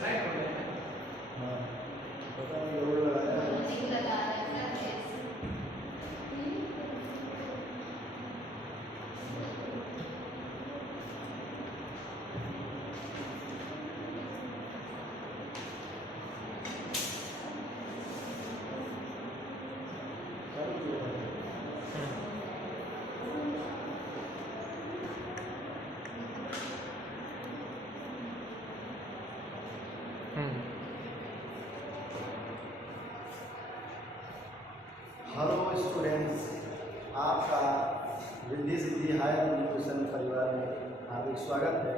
हाँ पता नहीं रोड लगाया है। हेलो स्टूडेंट्स, आपका रिद्धि सिद्धि हायर एजुकेशन परिवार में हार्दिक स्वागत है।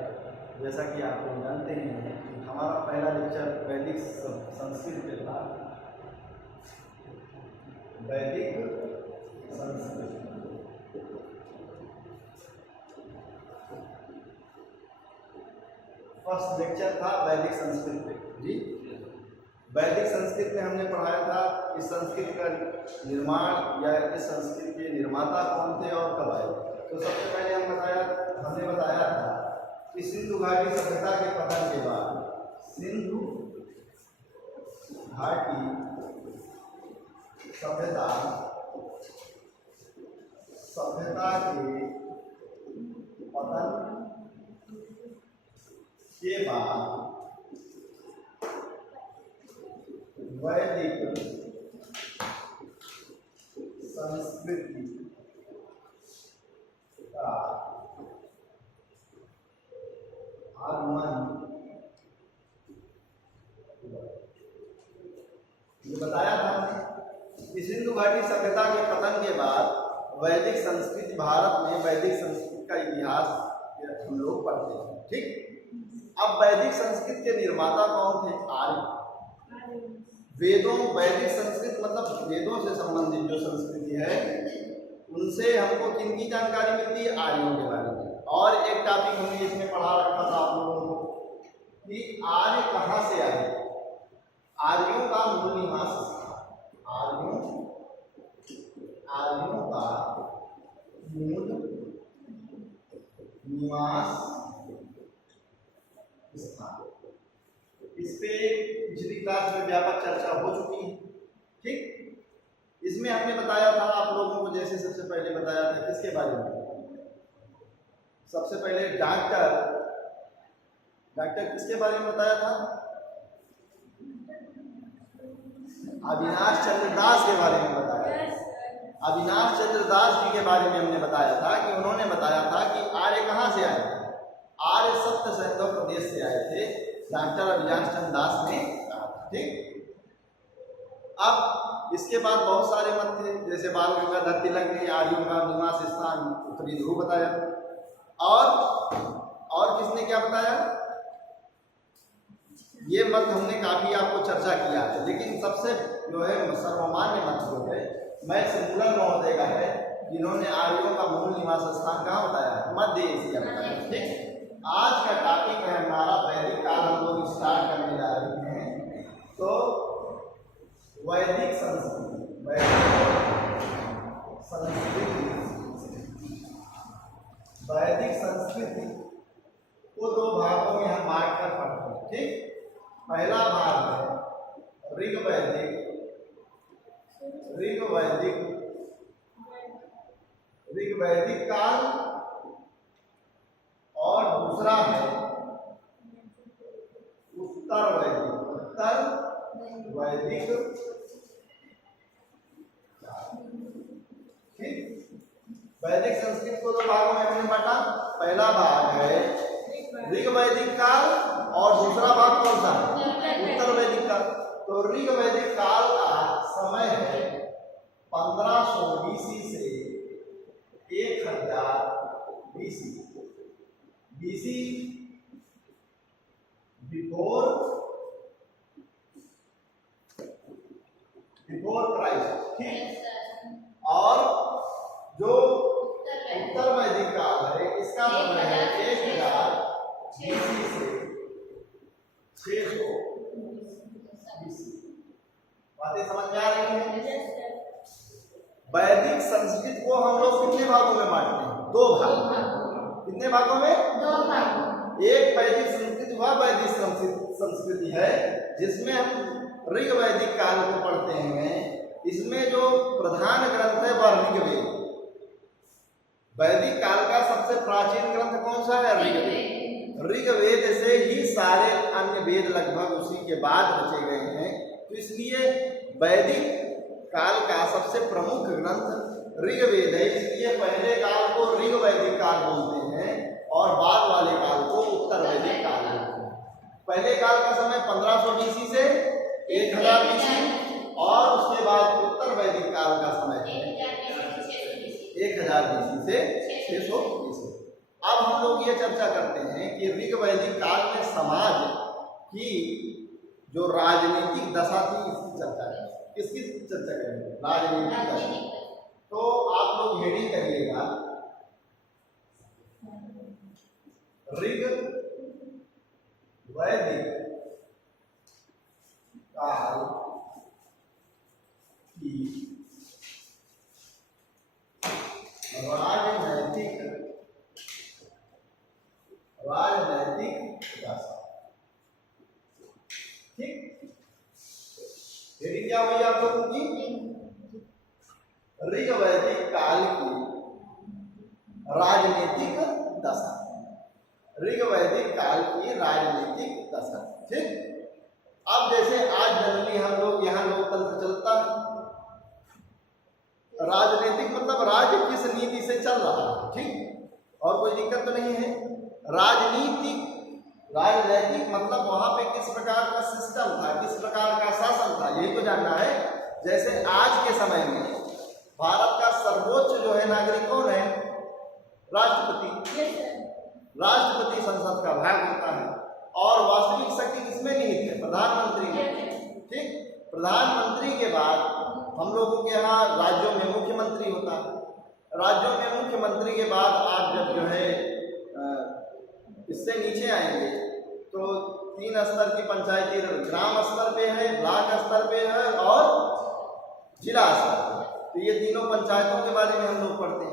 जैसा कि आप लोग जानते हैं कि हमारा पहला लेक्चर वैदिक संस्कृत पे था। वैदिक संस्कृत फर्स्ट लेक्चर था वैदिक संस्कृत पे जी। वैदिक संस्कृत में हमने पढ़ाया था इस संस्कृत का निर्माण या इस संस्कृत के निर्माता कौन थे और कब आए। तो सबसे पहले हमने बताया था कि सिंधु घाटी सभ्यता के पतन के बाद सिंधु घाटी सभ्यता के पतन के बाद वैदिक संस्कृति का आगमन, ये बताया था कि सिंधु घाटी सभ्यता के पतन के बाद वैदिक संस्कृति, भारत में वैदिक संस्कृति का इतिहास हम लोग पढ़ते हैं। ठीक, अब वैदिक संस्कृति के निर्माता कौन थे? आर्य। वेदों, वैदिक संस्कृत मतलब वेदों से संबंधित जो संस्कृति है उनसे हमको किनकी जानकारी मिलती है? आर्यों के बारे में। और एक टॉपिक हमने इसमें पढ़ा रखा था आप लोगों को कि आर्य कहाँ से आए, आर्यों का मूल निवास स्थान, आर्यों का मूल निवास स्थान। इस पे पिछली क्लास में व्यापक चर्चा हो चुकी है। ठीक, इसमें हमने बताया था आप लोगों को, जैसे सबसे पहले बताया था किसके बारे में? सबसे पहले डॉक्टर किसके बारे में बताया था? अविनाश चंद्र दास के बारे में बताया। अविनाश चंद्र दास जी के बारे में हमने बताया था कि उन्होंने बताया था कि आर्य कहाँ से आए? आर्य सप्त सैंधव प्रदेश से आए थे, डॉक्टर अविनाश चंद्र दास ने कहा। ठीक, अब इसके बाद बहुत सारे मत थे, जैसे बाल गंगाधर तिलक ने आर्यों का निवास स्थान उत्तरी ध्रुव बताया। और किसने क्या बताया? ये मत हमने काफी आपको चर्चा किया है, लेकिन सबसे जो है सर्वमान्य मत जो है मैक्स मुलर महोदय का है, जिन्होंने आर्यों का मूल निवास स्थान कहाँ बताया? मध्य एशिया बताया। ठीक, आज का टॉपिक है हमारा वैदिक काल, हम लोग स्टार्ट करने जा रहे हैं। तो वैदिक संस्कृति, वैदिक संस्कृति को दो भागों में हम बांट कर पढ़ते हैं। ठीक, पहला भाग है ऋग्वैदिक काल, और दूसरा है उत्तर वैदिक ठीक, वैदिक संस्कृत को दो भागों में हमने बांटा। पहला भाग है ऋग्वैदिक काल और दूसरा भाग कौन सा? उत्तर वैदिक काल। तो ऋग्वैदिक काल का समय है 1500 BC से 1000 BC। BC before Christ. ठीक, और जो उत्तर वैदिक काल है इसका समय है 1000 BC से 600 BC। बातें समझ में आ रही हैं? वैदिक संस्कृत को हम लोग कितने भागों में बांटते हैं? दो भाग। कितने भागों में? दो भाग। एक वैदिक संस्कृत हुआ वैदिक संस्कृत संस्कृति है जिसमें हम ऋग वैदिक काल को पढ़ते हैं। इसमें जो प्रधान ग्रंथ है वह ऋग्वेद। वैदिक काल का सबसे प्राचीन ग्रंथ कौन सा है? ऋग्वेद। ऋग्वेद से ही सारे अन्य वेद लगभग उसी के बाद रचे गए हैं। तो इसलिए वैदिक काल का सबसे प्रमुख ग्रंथ ऋग्वेद है। इसलिए पहले काल को ऋग वैदिक काल बोलते हैं और बाद वाले काल को उत्तर वैदिक काल बोलते हैं। पहले काल का समय 1500 BC से 1000 BC और उसके बाद उत्तर वैदिक काल का समय है 1000 BC से 600 BC। अब हम लोग ये चर्चा करते हैं कि ऋग वैदिक काल में समाज की जो राजनीतिक दशा थी इसकी चर्चा करें। किसकी चर्चा करेंगे? राजनीतिक दशा। तो आप लोग हेडिंग करिएगा ऋग वैदिक काल की राजनैतिक दशा। ठीक, हेडिंग क्या हुई आप लोगों की? ऋग वैदिक काल की राजनीतिक दशा। ऋग वैदिक काल की राजनीतिक दशा। ठीक, अब जैसे आज जनरली हम लोग यहाँ लोकतंत्र चलता है, राजनीतिक मतलब राज्य किस नीति से चल रहा है। ठीक, और कोई दिक्कत तो नहीं है। राजनैतिक मतलब वहां पे किस प्रकार का सिस्टम था, किस प्रकार का शासन था, यही तो जानना है। जैसे आज के समय में भारत का सर्वोच्च जो है नागरिक कौन है? राष्ट्रपति। राष्ट्रपति संसद का भाग होता है और वास्तविक शक्ति किसमें निहित है? प्रधानमंत्री में। ठीक, प्रधानमंत्री के बाद हम लोगों के यहाँ राज्यों में मुख्यमंत्री होता है। राज्यों में मुख्यमंत्री के बाद आप जब जो है इससे नीचे आएंगे तो 3 स्तर की पंचायती, ग्राम स्तर पे है, ब्लॉक स्तर पे है और जिला स्तर पे। तो ये तीनों पंचायतों के बारे में हम लोग पढ़ते हैं।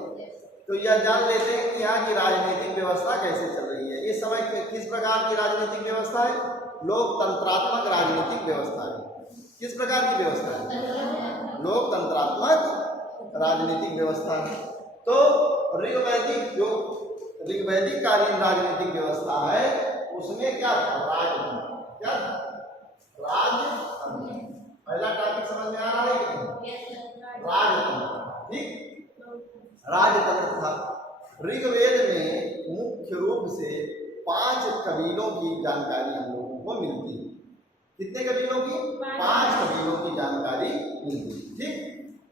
तो यह जान लेते हैं कि यहाँ की राजनीतिक व्यवस्था कैसे चल रही है। इस समय किस प्रकार की राजनीतिक व्यवस्था है? लोकतंत्रात्मक राजनीतिक व्यवस्था है। किस प्रकार की व्यवस्था है? लोकतंत्रात्मक राजनीतिक व्यवस्था है। तो ऋग्वैदिक कालीन राजनीतिक व्यवस्था है, उसमें क्या था? राजतंत्र। क्या था? राजतंत्र। पहला टॉपिक समझ में आ रहा है कि नहीं? राजतंत्र। ठीक, राजतंत्र था। ऋग्वेद में मुख्य रूप से 5 कबीलों की जानकारी हम लोगों को मिलती है। कितने कबीलों की? 5 कबीलों की जानकारी मिलती है। ठीक,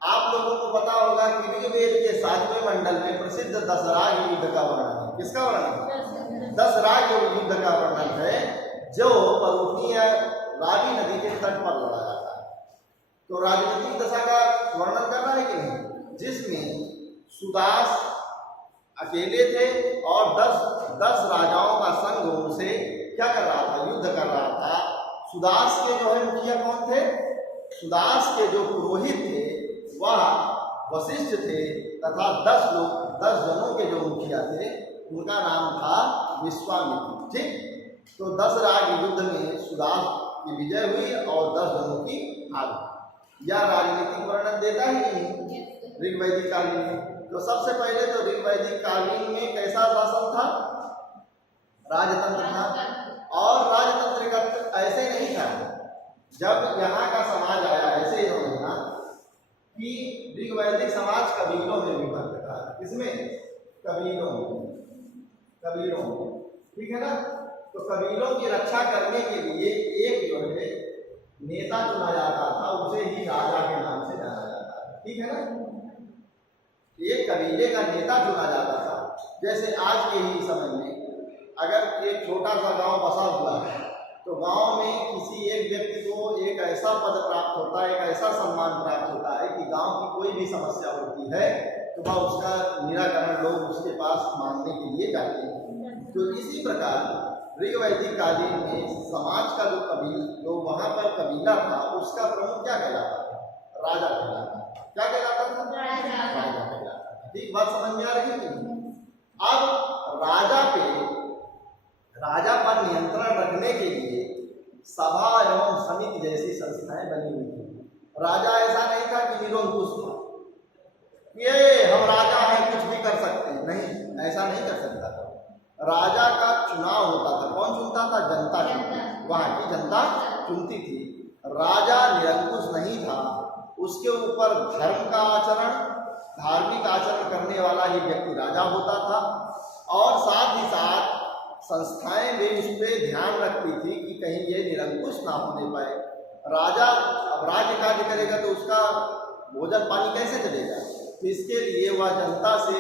आप लोगों को पता होगा कि ऋग्वेद के 7वें मंडल में प्रसिद्ध दशराग युद्ध का वर्णन है। किसका वर्णन है? दशराग युद्ध का वर्णन है, जो परूपी रावी नदी के तट पर लड़ा जाता है। तो राजनीतिक दशा का वर्णन कर रहा है कि नहीं? जिसमें सुदास अकेले थे और 10 राजाओं का संघ उनसे क्या कर रहा था? युद्ध कर रहा था। सुदास के जो है मुखिया कौन थे? सुदास के जो पुरोहित थे वह वशिष्ठ थे तथा 10 जनों के जो मुखिया थे उनका नाम था विश्वामित्र। ठीक, तो 10 राज युद्ध में सुदास की विजय हुई और 10 जनों की हार। यह राजनीतिक वर्णन देता है कि नहीं ऋग्वैदिक कालीन में? तो सबसे पहले तो ऋग्वैदिक कालीन में कैसा शासन था? राजतंत्र था। और राजतंत्र का ऐसे नहीं था जब यहाँ का समाज आया, ऐसे ही होना कि ऋग्वैदिक समाज कबीलों में विभक्त था। किसमें? कबीलों में। ठीक है ना? तो कबीलों की रक्षा करने के लिए एक जो है नेता चुना जाता था, उसे ही राजा के नाम से जाना जाता था। ठीक है ना? एक कबीले का नेता चुना जाता था। जैसे आज के ही समय में अगर एक छोटा सा गांव बसा हुआ है तो गांव में किसी एक व्यक्ति को एक ऐसा पद प्राप्त होता है, एक ऐसा सम्मान प्राप्त होता है कि गांव की कोई भी समस्या होती है तो वह उसका निराकरण लोग उसके पास मांगने के लिए जाते हैं। तो इसी प्रकार ऋग्वैदिक कालीन में समाज का जो वहां पर कबीला था उसका प्रमुख क्या कहलाता था? राजा कहलाता। क्या कहलाता था? राजा कहलाता। ठीक, बात समझ में आ रही है? अब राजा पर नियंत्रण रखने के लिए सभा एवं समिति जैसी संस्थाएं बनी हुई थी। राजा ऐसा नहीं था कि निरंकुश था, ये हम राजा हैं कुछ भी कर सकते हैं, नहीं, ऐसा नहीं कर सकता था। राजा का चुनाव होता था, कौन चुनता था? जनता चुनती, वहाँ की जनता चुनती थी। राजा निरंकुश नहीं था, उसके ऊपर धर्म का आचरण, धार्मिक आचरण करने वाला ही व्यक्ति राजा होता था। और साथ ही साथ संस्थाएं भी उस पर ध्यान रखती थी कि कहीं ये निरंकुश ना होने पाए। राजा अब राज्य कार्य करेगा तो उसका भोजन पानी कैसे चलेगा? तो इसके लिए वह जनता से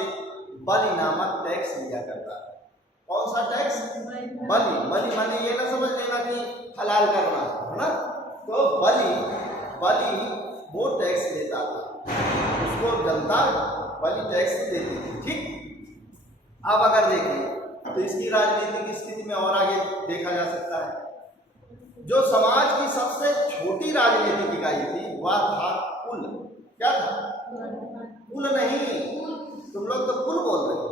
बलि नामक टैक्स लिया करता है। कौन सा टैक्स? बलि। बलि माने ये ना समझ लेना कि हलाल करना, है ना? तो बलि वो टैक्स लेता था, उसको जनता बलि टैक्स देती थी। ठीक। अब अगर देखें तो इसकी राजनीतिक स्थिति में और आगे देखा जा सकता है। जो समाज की सबसे छोटी राजनीतिक इकाई थी वह था कुल। क्या था? कुल नहीं, तुम लोग तो कुल बोल रहे हो,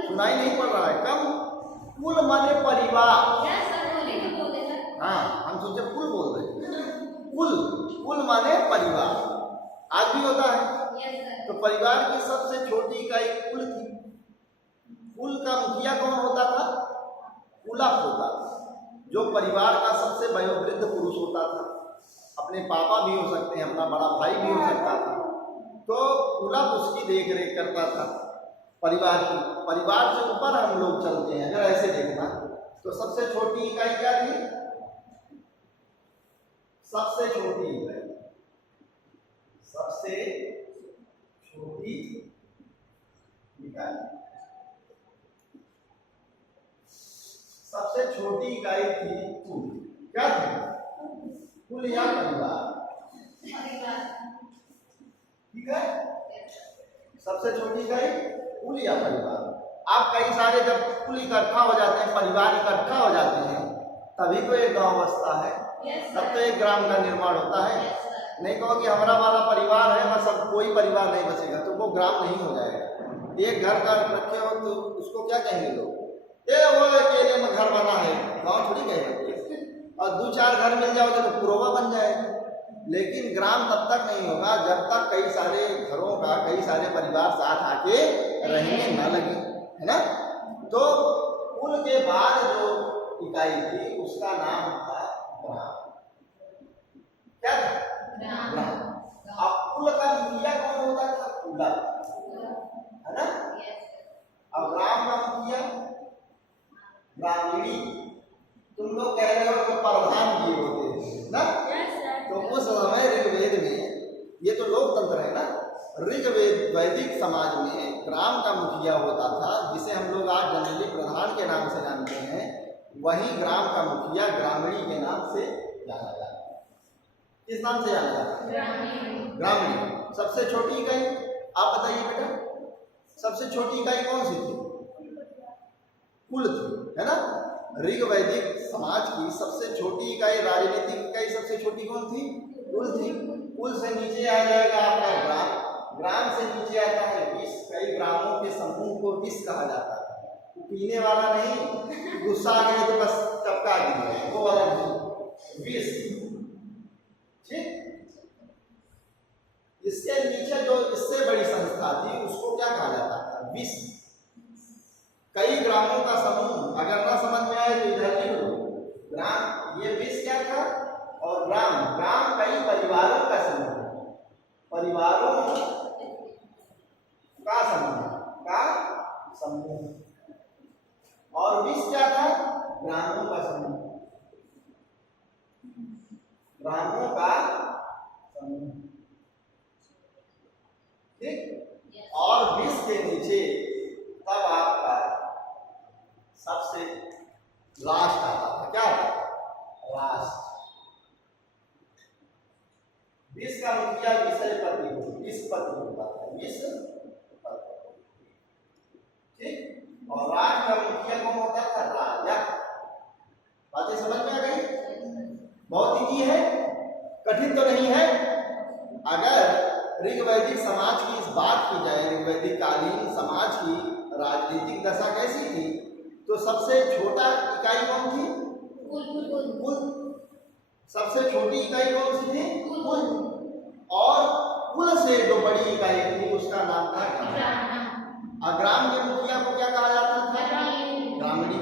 सुनाई नहीं पड़ रहा है कम। कुल माने परिवार। हाँ, हम सोचे कुल बोल रहे हैं। कुल माने परिवार। आज भी होता है। तो परिवार की सबसे छोटी इकाई कुल थी। कुल का मुखिया कौन होता था? कुलप होता था, जो परिवार का सबसे वयोवृद्ध पुरुष होता था। अपने पापा भी हो सकते हैं, अपना बड़ा भाई भी हो सकता था। तो कुलप उसकी देख रेख करता था परिवार की। परिवार से ऊपर हम लोग चलते हैं, अगर ऐसे देखना तो सबसे छोटी इकाई क्या थी? सबसे छोटी इकाई, सबसे छोटी इकाई, सबसे छोटी इकाई थी कुल। क्या थी? कुल या परिवार। ठीक है, सबसे छोटी इकाई कुल या परिवार। आप कई सारे जब कुल इकट्ठा हो जाते हैं, परिवार इकट्ठा हो जाते हैं, तभी तो एक गांव बसता है, तब तो एक ग्राम का निर्माण होता है। नहीं कहो कि हमारा वाला परिवार है बस, अब कोई परिवार नहीं बचेगा, तो वो ग्राम नहीं हो जाएगा। एक घर का रखे हो तो उसको क्या कहेंगे लोग? ये वो अकेले में घर बना है, गाँव थोड़ी कहेंगे। और 2-4 घर मिल जाओगे तो पुरोवा बन जाएगा। लेकिन ग्राम तब तक नहीं होगा जब तक कई सारे घरों का, कई सारे परिवार साथ आके रहने न लगे, है ना? तो कुल के बाद जो इकाई थी उसका नाम था ग्राम। क्या था? ग्राम। अब कुल का मुखिया कौन होता था? कुलप, है ना? अब ग्राम का मुखिया ग्रामीणी। तुम लोग कह रहे हो तो प्रधान जी होते हैं ना? तो उस समय ऋग्वेद में, ये तो लोकतंत्र है ना, ऋग्वेद वैदिक समाज में ग्राम का मुखिया होता था, जिसे हम लोग आज जनरली प्रधान के नाम से जानते हैं। वही ग्राम का मुखिया ग्रामीणी के नाम से जाना जाता है। किस नाम से जाना जाता है? ग्रामीणी। सबसे छोटी इकाई आप बताइए बेटा, सबसे छोटी इकाई कौन सी थी? कुल थी, है ना? ऋग वैदिक समाज की सबसे छोटी इकाई, राजनीतिक इकाई सबसे छोटी कौन थी? कुल थी। कुल से नीचे आ जाएगा आपका ग्राम, ग्राम से नीचे आता है विष। कई ग्रामों के समूह को विष कहा जाता है। पीने वाला नहीं, गुस्सा आ गया तो बस टपका दिया, वो वाला नहीं, विष। ठीक। इसके नीचे जो इससे बड़ी संस्था थी उसको क्या कहा जाता था? विष। कई ग्रामों का समूह, अगर ना समझ में आए तो इधर लिख लो। ग्राम, ये विष क्या था? और ग्राम कई परिवारों का समूह, परिवारों का समूह। और विष क्या था? ग्रामों का समूह, ग्रामों का समूह। ठीक। और विष के नीचे तब आपका सबसे लास्ट आता था। क्या? लास्ट। विष का मुखिया विषयपति होता था, विषपति। ठीक। और राज का मुखिया कौन होता था? राजा। बातें समझ में आ गई? बहुत इजी है, कठिन तो नहीं है। अगर ऋग्वैदिक समाज की इस बात की जाए, ऋग्वैदिक कालीन समाज की राजनीतिक दशा कैसी थी, तो सबसे छोटा इकाई कौन थी? कुल। सबसे छोटी इकाई कौन सी थी? कुल। और कुल से जो बड़ी इकाई थी उसका नाम था ग्राम। और ग्राम के मुखिया को क्या कहा जाता था? ग्रामणी।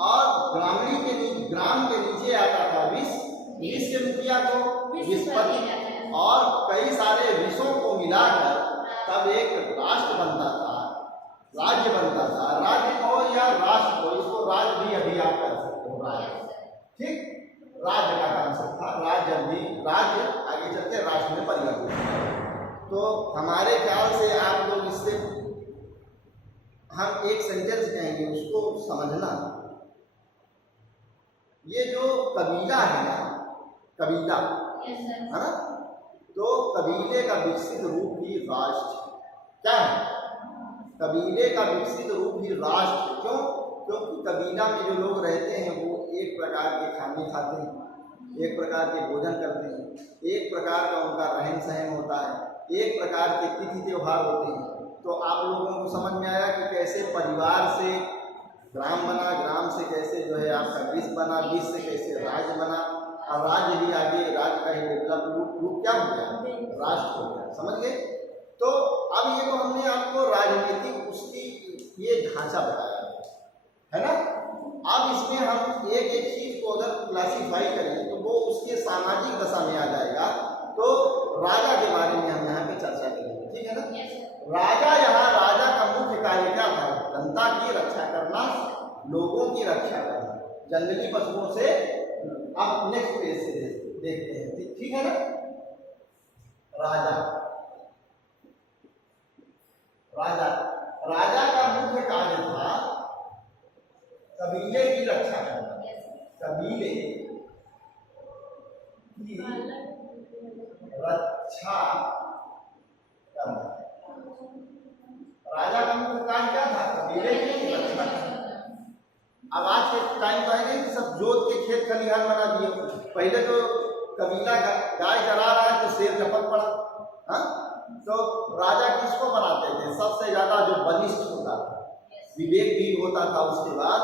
और ग्राम के नीचे आता था विष। विष के मुखिया को विषपति। और कई सारे विषों को मिलाकर तब एक राष्ट्र बनता था, राज्य बनता था। राज्य को या राष्ट्र को, इसको राज्य भी अभी आप कर सकते हो, राज्य। ठीक, राज्य का कांसेप्ट था। राज्य आगे चलते राष्ट्र में परिवर्तित। तो हमारे ख्याल से आप लोग इससे हम एक सेंटेंस कहेंगे, उसको समझना। ये जो कबीला है ना, कबीला है ना, तो कबीले का विकसित रूप ही राष्ट्र। क्या है? कबीले का विकसित रूप ही राष्ट्र। क्यों? क्योंकि कबीला में जो लोग रहते हैं वो एक प्रकार के खाने खाते हैं, एक प्रकार के भोजन करते हैं, एक प्रकार का उनका रहन सहन होता है, एक प्रकार के तिथि त्योहार होते हैं। तो आप लोगों को समझ में आया कि कैसे परिवार से ग्राम बना, ग्राम से कैसे जो है आपका विश्व बना, विश्व से कैसे राज्य बना, और राज्य ही आगे, राज्य का ही डेवलप रूप क्या हो गया? राष्ट्र हो गया। समझ गए? तो अब ये तो हमने आपको राजनीतिक उसकी ये ढांचा बताया है ना। अब इसमें हम एक एक चीज को अगर क्लासिफाई करें तो वो उसके सामाजिक दशा में आ जाएगा। तो राजा के बारे में हम यहाँ पे चर्चा करेंगे, ठीक है ना। राजा का मुख्य कार्य क्या था? जनता की रक्षा करना, लोगों की रक्षा करना, जंगली पशुओं से। अब नेक्स्ट पेज से देखते हैं, ठीक है ना। राजा का मुख्य कार्य था कबीले की रक्षा करना, कबीले की रक्षा करना। राजा का मुख्य कार्य क्या था? कबीले की रक्षा करना। अब आज के टाइम तो है कि सब जोत के खेत खलिहान बना दिए। पहले तो कबीला गाय चरा रहा है तो शेर टपक पड़ा। हाँ, तो राजा किसको बनाते थे? सबसे ज्यादा जो बलिष्ठ होता था, विवेकहीन होता था उसके बाद,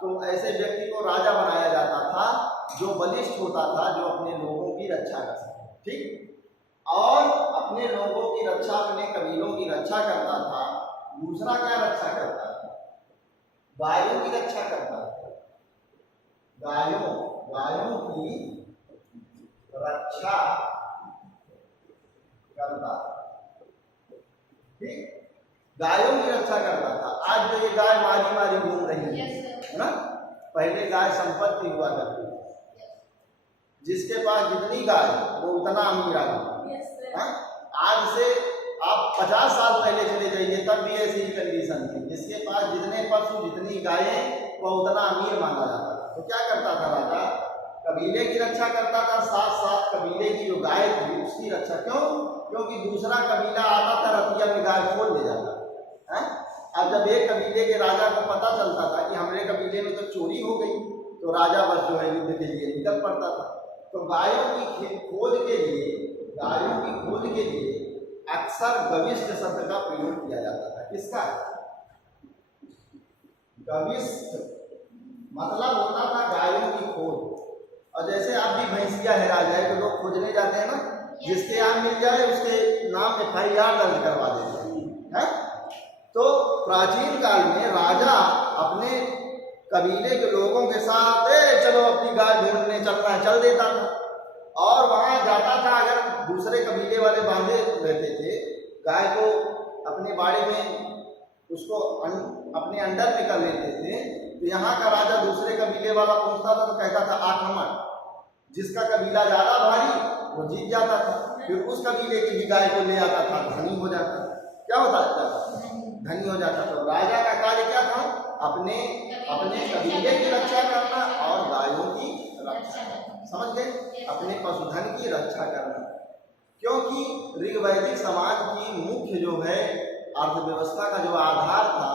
तो ऐसे व्यक्ति को राजा बनाया जाता था जो बलिष्ठ होता था, जो अपने लोगों की रक्षा कर सके। ठीक, और अपने लोगों की रक्षा, अपने कबीलों की रक्षा करता था। दूसरा क्या रक्षा करता था? गायों की रक्षा करता था। गायों की रक्षा करता था। ठीक, गायों की रक्षा करता था। आज जो ये गाय मारी घूम रही है ना, पहले गाय संपत्ति हुआ करती थी, जिसके पास जितनी गाय वो उतना अमीर आदमी। आज से आप 50 साल पहले चले जाइए, तब भी ऐसी ही कंडीशन थी। जिसके पास जितने पशु, जितनी गायें, वह उतना अमीर माना जाता था। तो क्या करता था राजा? कबीले की रक्षा करता था, साथ साथ कबीले की जो गाय थी उसकी रक्षा। क्यों? क्योंकि दूसरा कबीला आता था, रतिया में गाय खोल ले जाता है। अब जब एक कबीले के राजा को पता चलता था कि हमारे कबीले में तो चोरी हो गई, तो राजा बस जो है युद्ध के लिए निकल पड़ता था। तो गायों की खोज के लिए अक्सर गविष्ठ शब्द का प्रयोग किया जाता था। किसका? गविष्ठ मतलब होता था गायों की खोज। और जैसे आप भी भैंसिया हेरा जाए तो लोग खोजने जाते हैं ना, जिसके यहाँ मिल जाए उसके नाम FIR दर्ज करवा देते हैं। तो प्राचीन काल में राजा अपने कबीले के लोगों के साथ चलो अपनी गाय ढूंढने चलना है, चल देता था। और वहां जाता था, अगर दूसरे कबीले वाले बांधे रहते थे गाय को अपने बाड़े में, उसको अपने अंडर में कर लेते थे, तो यहाँ का राजा दूसरे कबीले वाला पहुंचता था तो कहता था आक्रमण। जिसका कबीला ज्यादा भारी वो जीत जाता था। फिर उस कबीले की भी गाय को ले आता था, धनी हो जाता। क्या होता था? धनी हो जाता। तो राजा का कार्य क्या था? अपने कबीले की रक्षा करना और गायों की रक्षा करना। समझ गए? अपने पशुधन की रक्षा करना। क्योंकि ऋग्वैदिक समाज की मुख्य जो है अर्थव्यवस्था का जो आधार था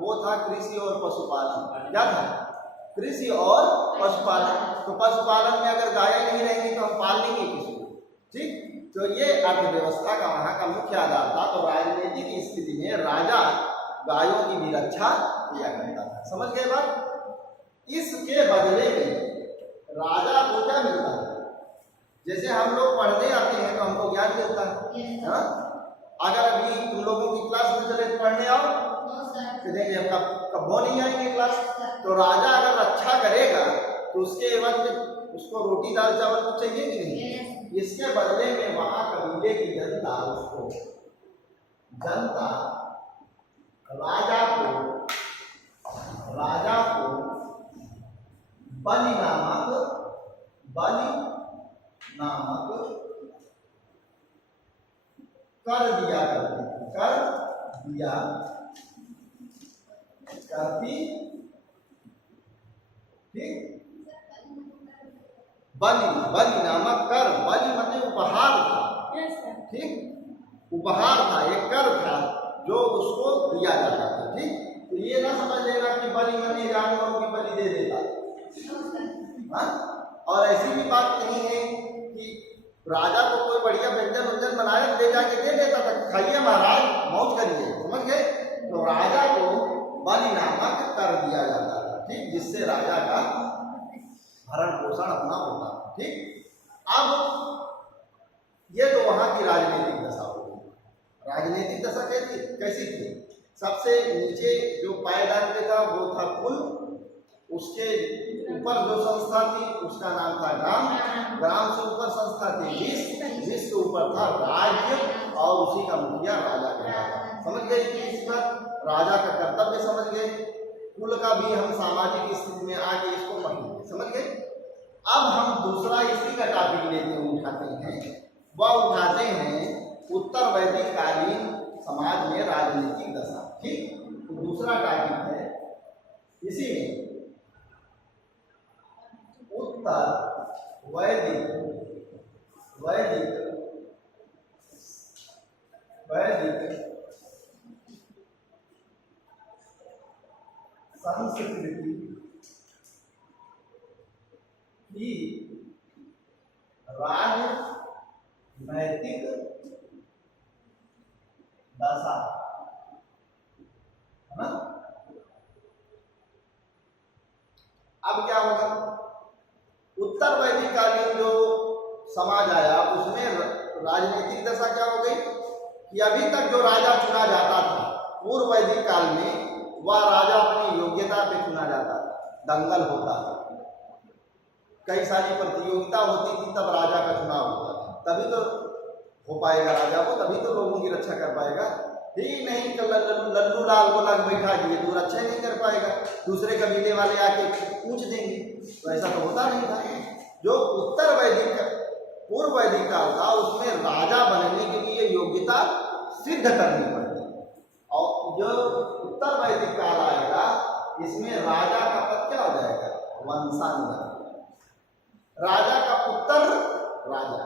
वो था कृषि और पशुपालन। क्या था? कृषि और पशुपालन। तो पशुपालन में अगर गायें नहीं रहेंगी तो हम पाल लेंगे किसको? ठीक, तो ये अर्थव्यवस्था का वहां का मुख्य आधार था। तो राजनीतिक स्थिति में राजा गायों की भी रक्षा किया करता था। समझ गए बात? इसके बदले में राजा को क्या मिलता था? जैसे हम लोग पढ़ने आते हैं तो हमको ज्ञान मिलता है हाँ? अगर अभी तुम लोगों की क्लास में चले तो पढ़ने आओ तो देंगे हम कब वो नहीं आएंगे क्लास। तो राजा अगर अच्छा करेगा तो उसके एवज में उसको रोटी दाल चावल कुछ चाहिए कि नहीं, इसके बदले में वहां कबीले की जनता उसको राजा को बलि नामक कर दिया करती ठीक। बलि नामक कर, बलि मतलब उपहार था ठीक, उपहार था, एक कर था जो उसको दिया जाता था ठीक। तो ये ना समझ लेना कि बलि मने जानवरों की बलि दे देता हाँ? और ऐसी भी बात नहीं है कि राजा को कोई बढ़िया व्यंजन बनाया ले जाके दे देता था, खाइए महाराज मौज करिए, समझ गए। तो राजा को बलि नामक कर दिया जाता था ठीक, जिससे राजा का भरण पोषण अपना होता था ठीक। अब ये तो वहां की राजनीतिक दशा होगी। राजनीतिक दशा कैसी थी, सबसे नीचे जो पायदान पे था वो था कुल, उसके ऊपर जो संस्था थी उसका नाम था ग्राम से ऊपर संस्था थी विश्व से ऊपर था राज्य, और उसी का मुखिया राजा कहलाता। समझ गए कि इस पर राजा का कर्तव्य समझ गए। कुल का भी हम सामाजिक स्थिति में आके इसको पढ़ेंगे, समझ गए। अब हम दूसरा इसी का टॉपिक लेके उठाते हैं, वह उठाते हैं उत्तर वैदिक कालीन समाज में राजनीतिक दशा ठीक। तो दूसरा टॉपिक है इसी में उत्तर वैदिक संस्कृति की राजनैतिक दशा है ना। अब क्या होगा, उत्तर वैदिक कालीन जो समाज आया उसमें राजनीतिक दशा क्या हो गई कि अभी तक जो राजा चुना जाता था पूर्व वैदिक काल में, वह राजा अपनी योग्यता पे चुना जाता था, दंगल होता था, कई सारी प्रतियोगिता होती थी, तब राजा का चुनाव होता था, तभी तो हो पाएगा राजा को, तभी तो लोगों की रक्षा कर पाएगा। ही नहीं लल्लू लाल को लग बैठा दिए तो रक्षा नहीं कर पाएगा, दूसरे कबीले वाले आके पूछ देंगे, तो ऐसा तो होता नहीं था। जो उत्तर वैदिक पूर्व वैदिक काल था उसमें राजा बनने के लिए योग्यता सिद्ध करनी पड़ती, और जो उत्तर वैदिक काल आएगा इसमें राजा का पद क्या हो जाएगा, वंशानुगत। राजा का पुत्र राजा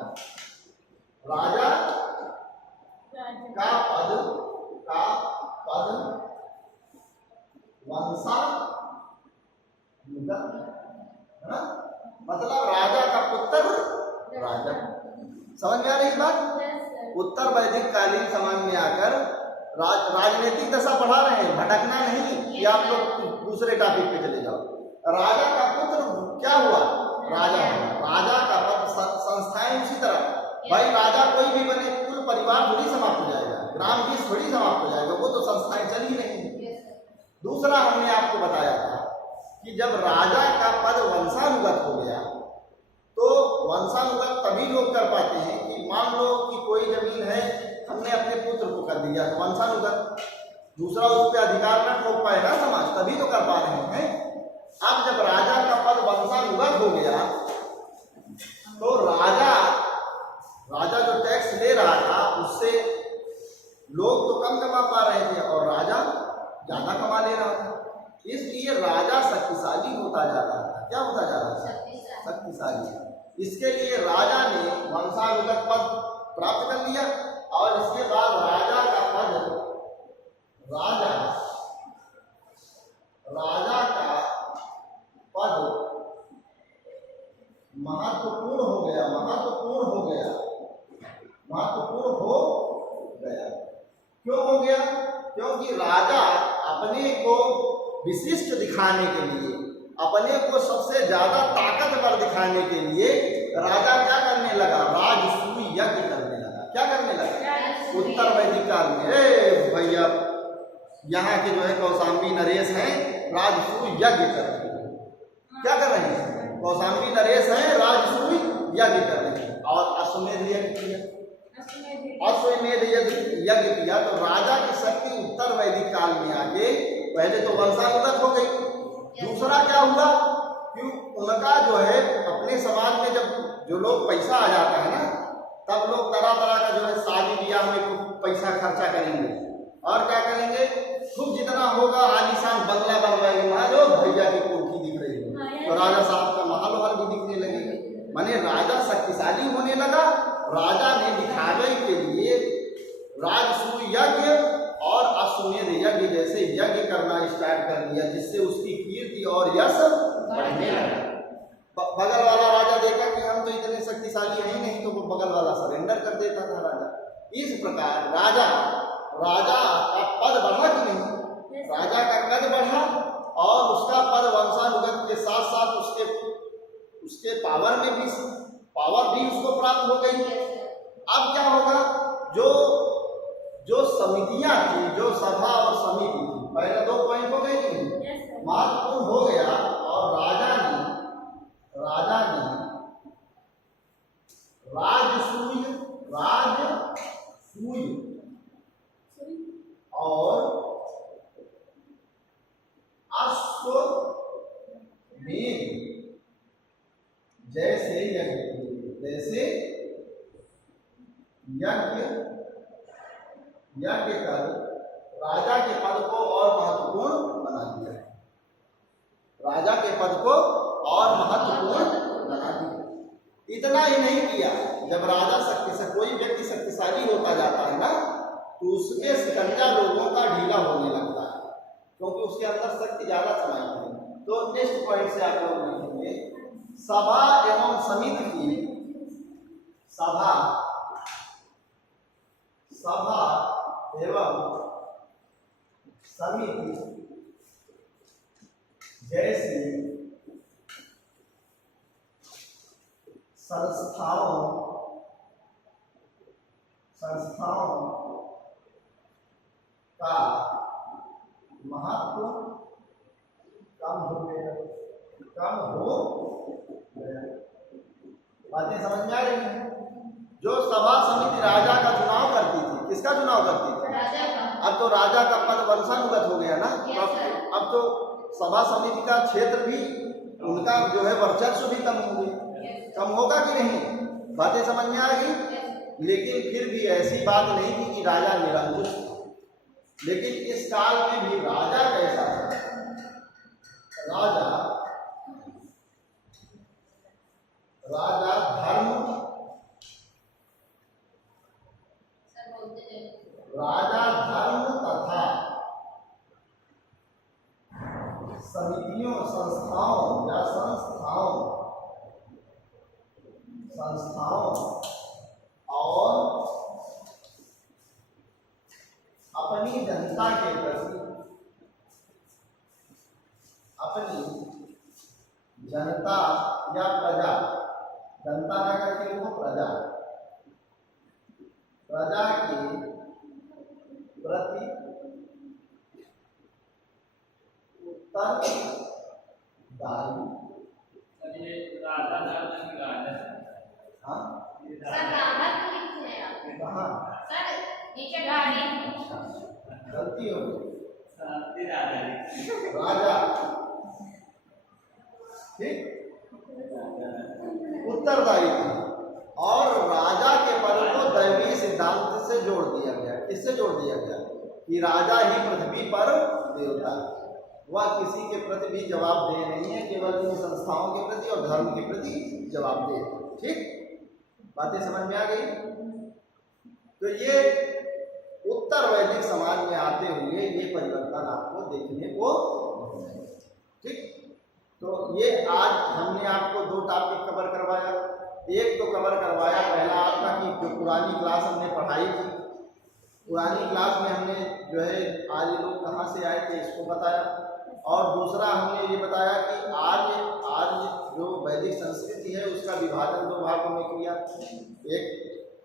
का पद वंशानुगत है ना, मतलब राजा का पुत्र राजा। समझ में आ रही बात। उत्तर वैदिक कालीन समाज में आकर राजनीतिक दशा पढ़ा रहे हैं, भटकना नहीं कि आप लोग दूसरे टॉपिक पे चले जाओ। राजा का पुत्र क्या हुआ, राजा हुआ, राजा का पद, संस्थाएं उसी तरह। भाई राजा कोई भी बने, कुल परिवार थोड़ी समाप्त हो जाएगा, ग्राम भी थोड़ी समाप्त हो जाएगा, वो तो संस्थाएं चल ही नहीं। दूसरा हमने आपको बताया था कि जब राजा का पद वंशानुगत हो गया तो वंशानुगत तभी लोग कर पाते हैं कि मान लो कि कोई जमीन है, हमने अपने पुत्र को कर दिया तो वंशानुगत, दूसरा उस पर अधिकार न ठोक पाएगा समाज, तभी तो कर पा रहे हैं। अब जब राजा का पद वंशानुगत हो गया तो राजा जो टैक्स ले रहा था उससे लोग तो कम कमा पा रहे थे और राजा ज्यादा कमा ले रहा था, इसलिए राजा शक्तिशाली होता जा रहा था। क्या होता जा रहा था, शक्तिशाली। इसके लिए राजा ने वंशानुगत पद प्राप्त कर लिया, और इसके बाद राजा का पद महत्वपूर्ण हो गया। क्यों हो गया, क्योंकि राजा अपने को विशिष्ट दिखाने के लिए, अपने को सबसे ज्यादा ताकतवर दिखाने के लिए राजा क्या करने लगा, क्या करने लगा? उत्तर वैदिक काल में भैया यहाँ के जो है कौशाम्बी नरेश हैं राजसूय यज्ञ कर रहे हैं। क्या कर रहे हैं? कौशाम्बी नरेश हैं राजसूय यज्ञ कर रहे हैं और अश्वमेध यज्ञ किया। अश्वमेध यज्ञ किया तो राजा की शक्ति उत्तर वैदिक काल में आके पहले तो वंशानुगत हो गई। दूसरा क्या हुआ कि उनका जो है अपने समाज में जब जो लोग पैसा आ जाता है ना, तब लोग तरह तरह का जो है शादी ब्याह में पैसा खर्चा करेंगे और क्या करेंगे, खूब जितना होगा आलीशान बंगला बनवाएंगे। मान लो भैया की कोठी दिख रही है तो राजा साहब का महल वहल भी दिखने लगेगा। माने राजा शक्तिशाली होने लगा। राजा ने दिखावे के लिए राजसूय यज्ञ और अश्वमेध यज्ञ जैसे यज्ञ करना स्टार्ट कर दिया, जिससे उसकी कीर्ति और यश बढ़ने लगा। बगल वाला राजा देखा कि हम तो इतने शक्तिशाली हैं नहीं, तो वो बगल वाला सरेंडर कर देता था राजा। इस प्रकार राजा का पद बढ़ा कि नहीं? राजा का कद बढ़ा और उसका पद वंशानुगत के साथ साथ उसके पावर भी उसको प्राप्त हो गई। अब क्या होगा, जो समितियां थी, जो सभा और समिति थी, पहले 2 पॉइंट हो गए कि नहीं? महत्वपूर्ण हो गया और राजा ने राजसूय और अश्वमेध जैसे यज्ञ कर राजा के पद को और महत्वपूर्ण बना दिया। राजा के पद को और महत्वपूर्ण बना दिया। इतना ही नहीं किया, जब राजा कोई व्यक्ति शक्तिशाली होता जाता है ना, तो उसके शिकंजा लोगों का ढीला होने लगता है, क्योंकि उसके अंदर शक्ति ज्यादा समाई है। तो नेक्स्ट पॉइंट से आप लोग लिखेंगे, सभा एवं समिति की सभा एवं समिति जैसी संस्थाओं का महत्व कम हो गया। बातें समझ में आ रही हैं? जो सभा समिति राजा का चुनाव करती थी, किसका चुनाव करती थी? राजा का। अब तो राजा का पद वंशानुगत हो गया ना, अब तो सभा समिति का क्षेत्र भी उनका जो है वर्चस्व भी कम होगा कि नहीं? बातें समझ में आ गई? लेकिन फिर भी ऐसी बात नहीं थी कि राजा निरंकुश। लेकिन इस काल में भी राजा कैसा है? राजा धर्म तथा समितियों संस्थाओं और अपनी जनता के प्रति अपनी जनता या प्रजा, जनता का करके लिखो प्रजा के प्रति उत्तरदायी। हाँ कहाँ गलती हो गई, राजा ठीक उत्तरदायी थी। और राजा के पद को दैवीय सिद्धांत से जोड़ दिया गया। किससे जोड़ दिया गया? कि राजा ही पृथ्वी पर देवता है, वह किसी के प्रति भी जवाबदेह नहीं है, केवल इन संस्थाओं के प्रति और धर्म के प्रति जवाबदेह। ठीक, बातें समझ में आ गई? तो ये उत्तर वैदिक समाज में आते हुए ये परिवर्तन आपको देखने को, ठीक। तो ये आज हमने आपको 2 टॉपिक कवर करवाया। एक तो कवर करवाया पहला आपका कि जो पुरानी क्लास हमने पढ़ाई थी, पुरानी क्लास में हमने जो है आज लोग कहाँ से आए थे इसको बताया। और दूसरा हमने ये बताया कि आज जो वैदिक संस्कृति है उसका विभाजन 2 भागों में किया। एक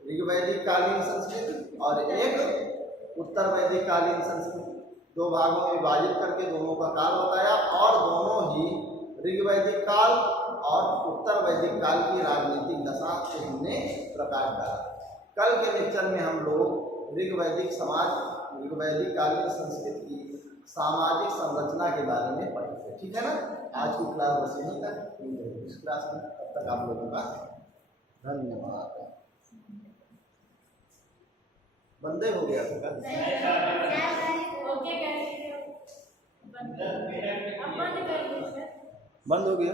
ऋग वैदिक कालीन संस्कृति और एक उत्तर वैदिक कालीन संस्कृति। दो भागों में विभाजित करके दोनों का काल बताया और दोनों ही ऋग वैदिक काल और उत्तर वैदिक काल की राजनीतिक दशा से हमने प्रकाश डाला। कल के लेक्चर में हम लोग ऋग वैदिक समाज, ऋग वैदिक कालीन संस्कृति की सामाजिक संरचना के बारे में पढ़ेंगे। ठीक है ना। आज की क्लास बस यहीं तक। इस क्लास में तब तक आप लोगों का धन्यवाद। बंदे हो गया था बंद हो गया।